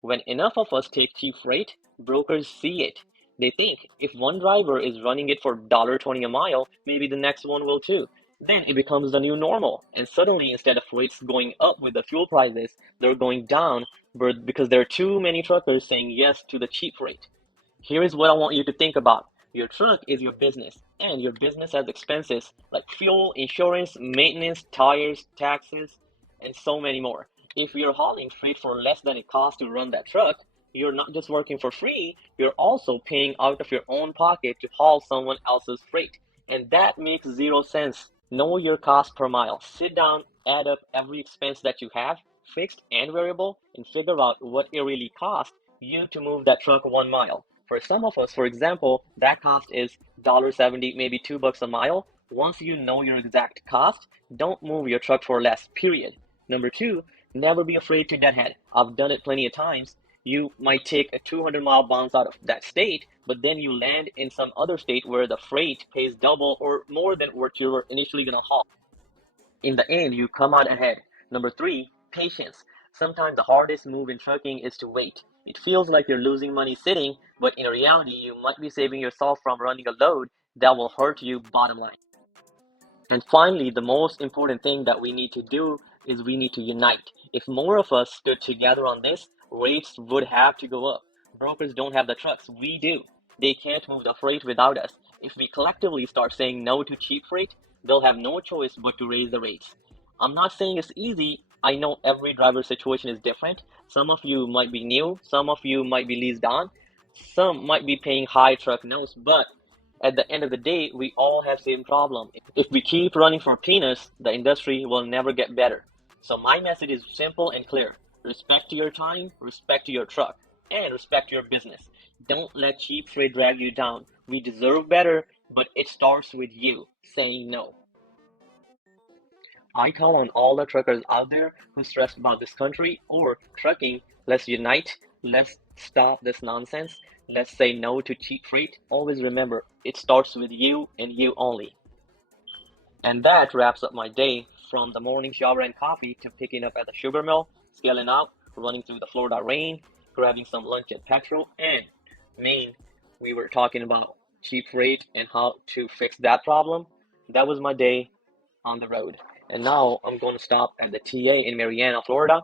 When enough of us take cheap freight, brokers see it. They think if one driver is running it for $1.20 a mile, maybe the next one will too. Then it becomes the new normal, and suddenly instead of rates going up with the fuel prices, they're going down because there are too many truckers saying yes to the cheap rate. Here is what I want you to think about. Your truck is your business, and your business has expenses like fuel, insurance, maintenance, tires, taxes, and so many more. If you're hauling freight for less than it costs to run that truck, you're not just working for free, you're also paying out of your own pocket to haul someone else's freight. And that makes zero sense. Know your cost per mile. Sit down, add up every expense that you have, fixed and variable, and figure out what it really costs you to move that truck 1 mile. For some of us, for example, that cost is $1.70, maybe $2 a mile. Once you know your exact cost, don't move your truck for less, period. Number two, never be afraid to deadhead. I've done it plenty of times. You might take a 200-mile bounce out of that state, but then you land in some other state where the freight pays double or more than what you were initially going to haul. In the end, you come out ahead. Number three, patience. Sometimes the hardest move in trucking is to wait. It feels like you're losing money sitting, but in reality, you might be saving yourself from running a load that will hurt you bottom line. And finally, the most important thing that we need to do is we need to unite. If more of us stood together on this, rates would have to go up. Brokers don't have the trucks, we do. They can't move the freight without us. If we collectively start saying no to cheap freight, they'll have no choice but to raise the rates. I'm not saying it's easy. I know every driver situation is different. Some of you might be new, some of you might be leased on, some might be paying high truck notes, but at the end of the day, we all have same problem. If we keep running for peanuts, the industry will never get better. So my message is simple and clear. Respect your time, respect your truck, and respect your business. Don't let cheap freight drag you down. We deserve better, but it starts with you saying no. I call on all the truckers out there who stress about this country or trucking. Let's unite. Let's stop this nonsense. Let's say no to cheap freight. Always remember, it starts with you and you only. And that wraps up my day from the morning shower and coffee to picking up at the sugar mill, scaling out, running through the Florida rain, grabbing some lunch at Petrol, and Maine. We were talking about cheap freight and how to fix that problem. That was my day on the road. And now I'm going to stop at the TA in Marianna, Florida.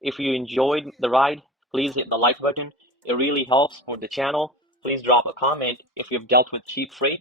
If you enjoyed the ride, please hit the like button. It really helps for the channel. Please drop a comment if you've dealt with cheap freight